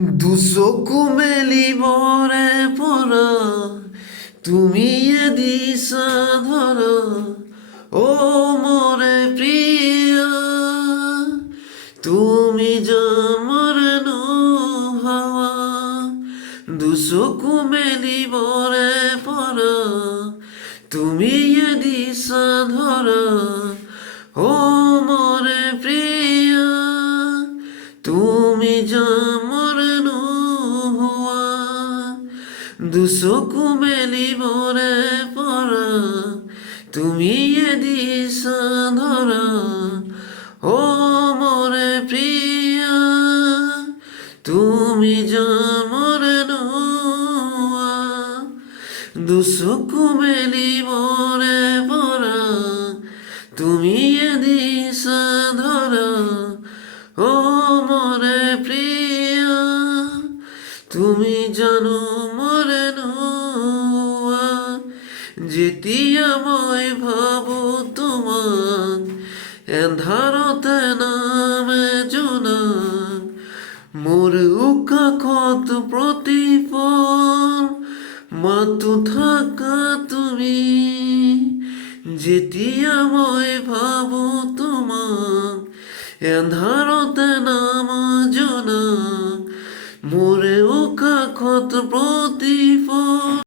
দুচকু মেলিবৰে পৰা তুমিয়ে দিছা ধৰা অ' মৰে প্ৰিয়া তুমি জন্মৰ নোহোৱা দুচকু মেলিবৰে পৰা তুমিয়ে দিছা ধৰা অ' মৰে প্ৰিয়া তুমি জন্মৰ নোহোৱা দুচকু মেলিবৰে পৰা তুমিয়ে দিছা ধৰা অ' মৰে প্ৰিয়া তুমি জন্মৰ নোহোৱা দুচকু মেলিবৰে পৰা তুমিয়ে দিছা ধৰা অ' মৰে প্ৰিয়া তুমি জানো মৰে নোহোৱা যেতিয়া মই ভাবো তোমাক এন্ধাৰতে নামে জোনাক মোৰ কাষত প্ৰতিপল মাতো থাকা তুমি যেতিয়া মই ভাবো তোমাক এন্ধাৰতে নাম জোনাক মোৰ কাষত প্ৰতিপল